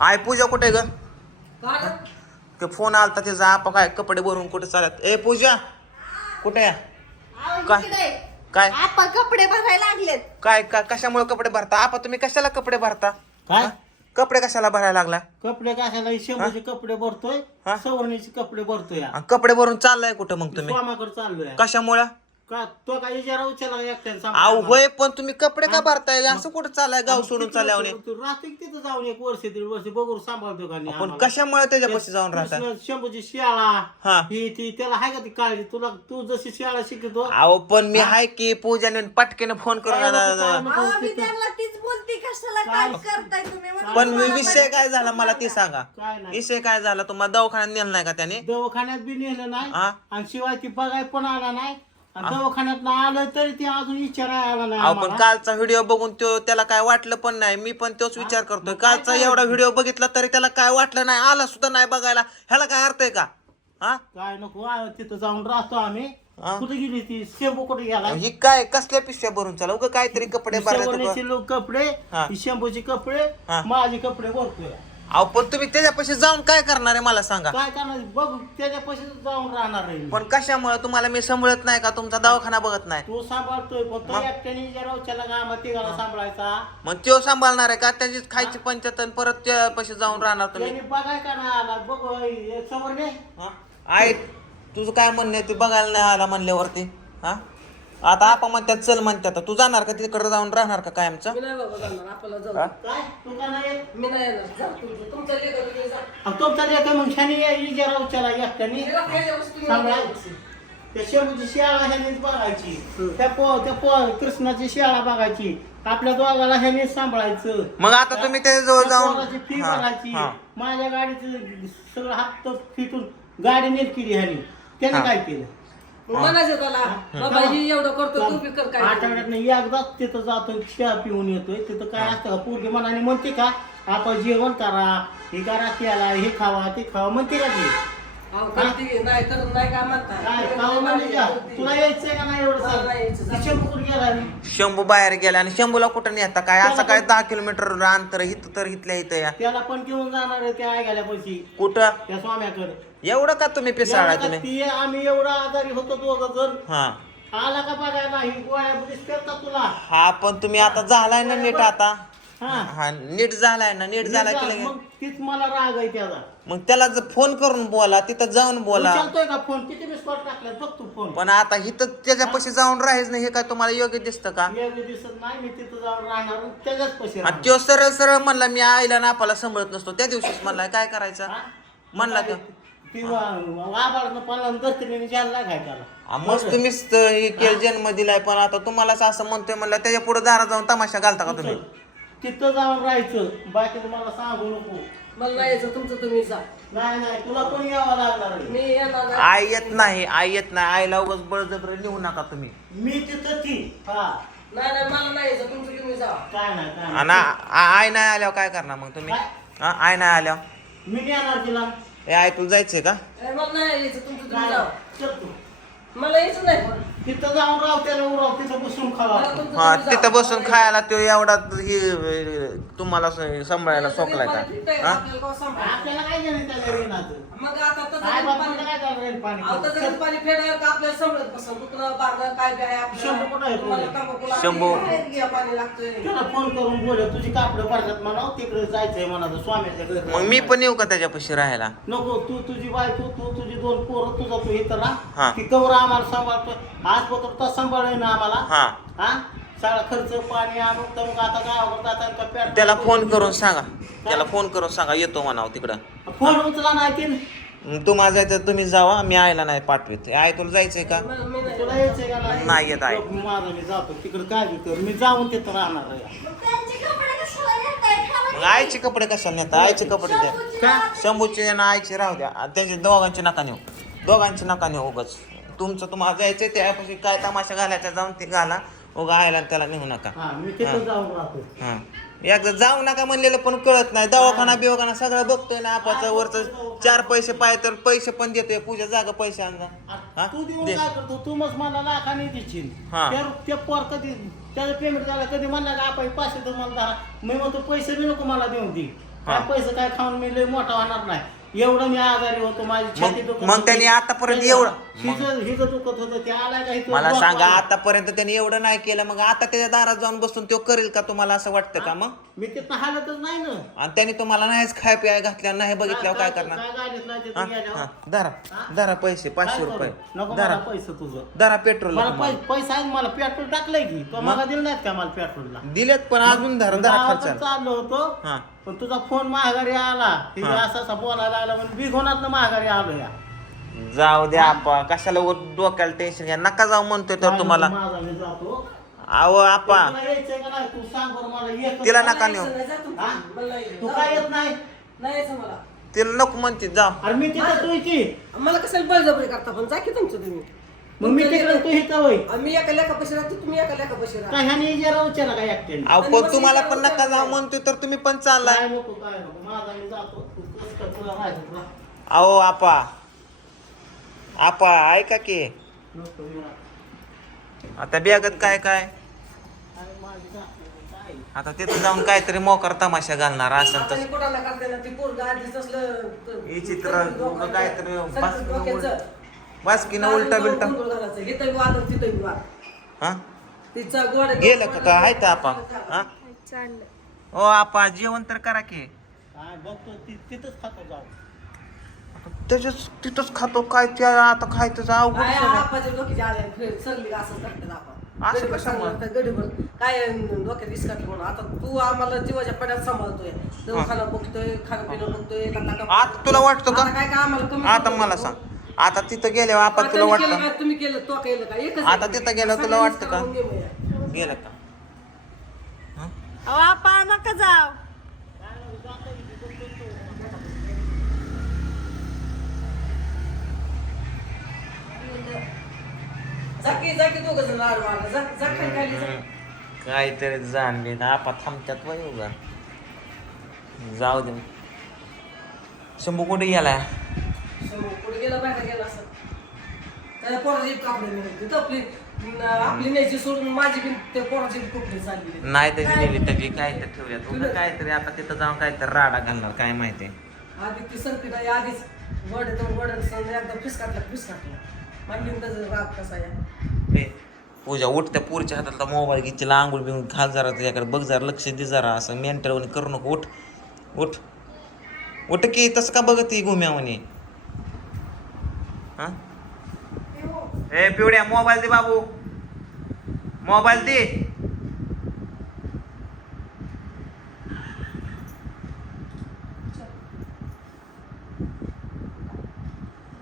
I पूजा कुठे ग? ते फोन आलता त्याचा आपा काय कपडे भरून कुठे चालत? ए पूजा कुठे आहे? अहो, काय? काय? आपा कपडे भरायला लागलेत. काय का कशामुळे कपडे भरता? आपा तुम्ही कशाला कपडे भरता? काय? कपडे कशाला भरायला लागला? कपडे कशाला? शंभूचे कपडे भरतोय हा? सवर्णीचे कपडे भरतोय. कपडे भरून चाललाय कुठं मग तुम्ही? चाललोय. कशामुळे? का तो काय विचारा उचला एकट्याने अहो. होय पण तुम्ही कपडे का भरताय? असं कुठं चाललाय गाव सोडून चालल्यावर तू राहते की तिथं जाऊन एक वर्ष दीड वर्ष बघून सांभाळतो का नाही पण आम्हाला? कशामुळे त्याच्यापाशी जाऊन राहता? कृष्ण शंभूची शाळा हा. ही ती त्याला आहे का ती काळजी? तुला तू जशी शाळा शिकतो अहो पण मी हाय की पूजाने पटकेने फोन करून काय नको, आला- काय नको. अहो, मी त्यांना तीच बोलती कशाला काय? करताय तुम्ही? म्हणून पण विषय काय झाला मला ते सांगा. काय नाही. विषय काय झाला? तुम्हाला दवाखान्यात नेलं नाही का त्याने? दवाखान्यात बी नेलं नाही. हा? आणि शिवाय ती बघाय पण आला नाही. आणि दवाखान्यात आलं तरी ते अजून विचारायला आला नाही अहो पण आम्हाला. कालचा व्हिडिओ बघून तो त्याला काय वाटलं पण नाही. मी पण तोच विचार करतोय. कालचा एवढा व्हिडिओ बघितला तरी त्याला काय वाटलं नाही आला सुद्धा नाही बघायला. ह्याला काय अर्थ आहे का? हा? काय नको आ, तिथं जाऊन राहतो आम्ही. हा? कुठे गेली ती? शेंबू कुठे गेला? ही काय कसल्या पिशव्या भरून चालू उगा काहीतरी कपडे भरले लोक कपडे हा. ही शंभूचे कपडे हा. माझे कपडे भरतोय. अहो पण तुम्ही त्याच्यापाशी जाऊन काय करणार आहे मला सांगा. काय करणार? बघ त्याच्या पैसे जाऊन राहणार आहे. पण कशामुळे? तुम्हाला मी सांभाळत नाही का? तुमचा दवाखाना बघत नाही. तू सांभाळतोय पण तो मग? एकट्याने जरा उचलला का आम्हाला तिघाला सांभाळायचा. मग तो सांभाळणार आहे का? त्याची खायची पंचायत आणि परत त्यापाशी जाऊन राहणार तुम्ही. त्यांनी बघाय का नाही आला? बघ हे हा? आई तुझं काय म्हणणं आहे? ते बघायला नाही आला म्हणल्यावरती. हा? आता आपण म्हणतात चल म्हणतात तू जाणार का तिकडे जाऊन राहणार का कायमचं? मी नाही बाबा जाणार आपल्याला जाऊ? काय? तू का नाही येत? मी नाही येणार. जा तुमचं तुमचं लेकरं तुम्ही जा. आणि तुमचा लेखा मग उचला एकट्याने तिला त्या शाळा ह्यानेच बघायची. त्या पो त्या पो कृष्णाची शाळा बघायची. आपल्या दोघाला ह्यानेच सांभाळायचं. मग आता तुम्ही त्या जाऊन पोराची फी हा, भरायची. हा. माझ्या गाडीचं सगळं हप्त फिटून गाडी नीट केली ह्याने. त्याने हा. काय केलं? मग म्हणायचं त्याला बाबा ही एवढं करतो तू बी कर? काय आठवड्यात एकदाच तिथं जातो चहा पिऊन येतोय तिथं काय असतं का पोरगी मनाने म्हणते का आपण जेवण करा हे करा त्याला हे खावा ते खावा म्हणते का ती? नाही तर नाही काय म्हणता? काय खावा म्हणते का? तुला यायचंय का नाही एवढं मला नाही यायचं. सांग शंभू कुठे गेला रे? शंभू बाहेर गेला आणि शंभूला कुठं नेता? काय? असं काय दहा किलोमीटर अंतर इथं तर इथल्या इथं या. त्याला पण घेऊन जाणार आहे त्या पैसे कुठं? त्या स्वाम्याकडे. एवढं का तुम्ही पिसाळा तुम्ही? ती आम्ही एवढा आजारी होतो दोघं जण. हा. आला का बघायला ही गोळ्या दिसतात तुला? हा पण तुम्ही आता झालाय ना नीट आता. हा. हा नीट झालाय ना नीट झाला की लगेच. मग तीच मला राग आहे त्याचा मग त्याला जर फोन करून बोला तिथं जाऊन बोला. उचलतोय का फोन? किती मिस कॉल टाकला बघ तू फोन. पण आता इथं त्याच्यापाशी जाऊन राहायच नाही हे काय तुम्हाला योग्य दिसतं का? मी दिसत नाही मी तिथं जाऊन राहणार आणि त्याच्याच पैसे आणि तो सरळ सरळ म्हणला मी आईला ना आपला सांभाळत नसतो. त्या दिवशीच म्हणला काय करायचं? म्हणला तो. ती आबाळनं पाला दत्तरीने जायला काय त्याला. आ, मस्त तर हे केलं जन्म दिलाय पण आता तुम्हालाच असं म्हणतोय म्हणलं त्याच्या पुढे दारा जाऊन तमाशा घालता का तुम्ही? तिथं जाऊन राहायचं. बाकी तुम्हाला सांगू नको. मला नाही यायचं तुमचं तुम्ही जा. नाही नाही तुला पण यावं लागणार आहे. मी येणार नाही आई येत नाही आई येत नाही. आईला उगाच बळजबरी नेऊ नका तुम्ही. मी तिथं ती. हा. नाही नाही मला नाही यायचं. तुमचं तुम्ही जा. काय नाही काय आणि नाही आ- आ- आई नाही आल्यावर काय करणार मग तुम्ही? हा आई नाही आल्यावर? मी येणार तिला. ए आई तुला जायचंय का? ए, मला नाही यायचं. तुमचं तुम्ही काय जा. चल तू. मला यायचं नाही. तिथं जाऊन राव त्याला उराव तिथं बसून खावा. हा. तिथं बसून खायला तो एवढा हे तुम्हाला स- सांभाळायला सोकलाय का? हा? आपल्याला काय घेणं रेनाचं मग आता काय तसं बापाला पाणी काय झालं रेन पाणी अहो, तसं पाणी फेडायला का आपल्याला समजत बसन दुखणं बांधणं काय काय शंभू कुठं आहे? तुम्हाला तंबाखू लागते, शंभू. घ्या पाणी लागतंय? त्याला फोन करून बोल तुझी कापडं पडतात म्हणा तिकडे जायचंय म्हणा स्वामीच्या घरी. मग मी पण येऊ का त्याच्यापाशी राहायला? नको तू तुझी बायको तू तुझी दोन पोरं तुझा तू इथं हा. राहा ती कवर आम्हाला सांभाळतोय. आज पत्र तर सांभाळ ना आम्हाला. हा. हा? सगळा खर्च पाणी अमुक तमुक आता का पेट त्याला फोन करून सांगा. त्याला फोन करून सांगा येतो म्हणावं तिकडं. फोन उचला नाही तू माझा तर तुम्ही जावा मी आईला नाही पाठवत. आई तुला जायचंय का? तुला यायचंय का नाही? येत आहे. माझं मी जातो. तिकडे काय बी कर मी जाऊन तिथं राहणार आहे. मग त्यांचे कपडे कशाला नेताय? खावा मग की. आईचे कपडे कशाला नेता आईचे कपडे द्या शंभूची का? नाव- शंभूचे आणि आईचे राहू द्या. आणि त्यांचे दोघांचे नका नेऊ. दोघांचे नका नेऊ उगाच. तुमचं तुम्हाला जायचंय त्यापाशी काय तमाशा घालायचा जाऊन ते घाला. उगा आईला आणि त्याला नेऊ नका. हा मी तिथं जाऊन राहतो. हा. एकदा जाऊ नका म्हणलेलं पण कळत नाही. दवाखाना बिवाखाना सगळं बघतोय ना आपाचं वरच चार पैसे पाय तर पैसे पण देतोय पूजा जागा पैसे आणला हा? तू देऊन दे. काय करतो? तू मग मला लाखाने देशील. हा. त्या पोर कधी त्याचं पेमेंट झालं कधी म्हणला का आपण पाचशे तर मला दहा मी म्हणतो पैसे बी नको मला देऊन दे. काय पैसे काय खाऊन मी लय मोठा होणार नाही. एवढं मी आजारी होतो माझी छाती मग दुखत मग होती. त्यांनी आतापर्यंत एवढं मग हिचं हिचं दुखत होतं ते आलाय का इथं? मला सांगा. आतापर्यंत त्यांनी एवढं नाही केलं मग आता त्याच्या दारात जाऊन बसून तो करेल का तुम्हाला असं वाटतं का मग? मी तिथं हालतच नाही ना. आणि त्यांनी तुम्हाला नाहीच खाय प्याय घातल्या नाही बघितल्यावर काय करणार? गाडीत नाही हा? गेल्यावर? हा. धरा धरा पैसे पाचशे? रुपये. नको धरा. मला पैसे तुझं. धरा पेट्रोल मला पै- पैसा आहे मला पेट्रोल टाकलंय की. तो मला दिलं नाहीत का मला पेट्रोलला दिलेत पण अजून धरा धरा गावाकडे खर्च चाललो होतो. हा. पण तुझा फोन महागारी आला. तिथे हा. असा असा बोलायला लागला म्हणून बिघोनात महागारी आलो या. जाऊ द्या आपा कशाला उगाच डोक्याला टेन्शन घ्या. नका जाऊ म्हणतोय तर तुम्हाला. माझा मी जातो. अहो आपा. तुला यायचंय का नाही? तू सांग बरं मला. एक तिला नका नेऊ. तू. हा? काय येत नाही? नाही यायचं मला. तिला नको म्हणते जा. अरे मी तिथं मला कशाला बळजबरी करता पण? जा की तुमचं तुम्ही. मग मी तिकडे तू होय? आम्ही एका राहतो तुम्ही एका काय ह्याने जरा उचला का एकट्याने? अहो पण तुम्हाला पण नका जाऊ म्हणतोय तर तुम्ही पण चाललाय काय नको काय नको. माझा मी जातो. तू कष्ट तुला माहिती तुला अहो आपा. आपा ऐका की. नको मी राहतो. आता बॅगत काय काय? अरे माझी जातो, काय? आता तिथं जाऊन काहीतरी मोकार तमाशा घालणार असं आता तसं मी कुणाला करते ना ती पोरग आधीच असलं तर- हे चित्र डोक्याचं- काहीतरी सगळं बास- डोक्याचं. बस की ना उलटा बिलटा. हा? तिचा गोड गेलं का काय आहे का आपा हा ओ आपा जेवण तर करा की. काय बघतो ति- तिथंच खातो जाऊ. त्याच्याच तिथंच खातो. काय त्या आता खायचं अवघड सगळं. असं आपण कशामुळं? काय डोक्यात विस्कटलं म्हणून. आता तू आम्हाला जीवाच्या पड्यात सांभाळतोय. दवाखाना बघतोय खाणं पिणं बघतोय आता तुला वाटतं का? आता काय का आम्हाला कमी आता? मला सांग. आता तिथं गेल्यावर आता आपण तुला मी केलं वाटतं का? तुम्ही केलं? तो केलं का? एकच आता आहे. तिथं गेल्यावर तुला वाटतं का? गेलं का? अहो आपा नका जाव जा की जा की दोघं जण लाड मारला जा जा खाली खाली जा. काहीतरी जाणले ना आपा थांबत्यात वय उगा जाऊ दे. शंभू कुठे गेलाय? पुढे गेला बाहेर गेला असं. त्याला पोराची कापडे तिथं आपली आपली न्यायची सोडून माझी बी ते पोराची कपडे चालली नाही. तर नेली तरी काय तर ठेवूयात. उगा काहीतरी आता तिथं जाऊन काहीतरी राडा घालणार काय माहिती. आधी ती संकट आहे आधीच वड तो वड एकदा फिस काटला फिस काटला. मांडीन त्याचा राग कसा आहे. पूजा उठ त्या पुरच्या हातातला मोबाईल घे तिला आंघोळ बिंघोळ घाल जरा त्याच्याकडे बघ जरा लक्ष दे जरा असं मेंटल करू नको. उठ उठ. उठ की तसं का बघत ती घुम्यावणी? हा ए पिवड्या मोबाईल दे बाबू मोबाईल दे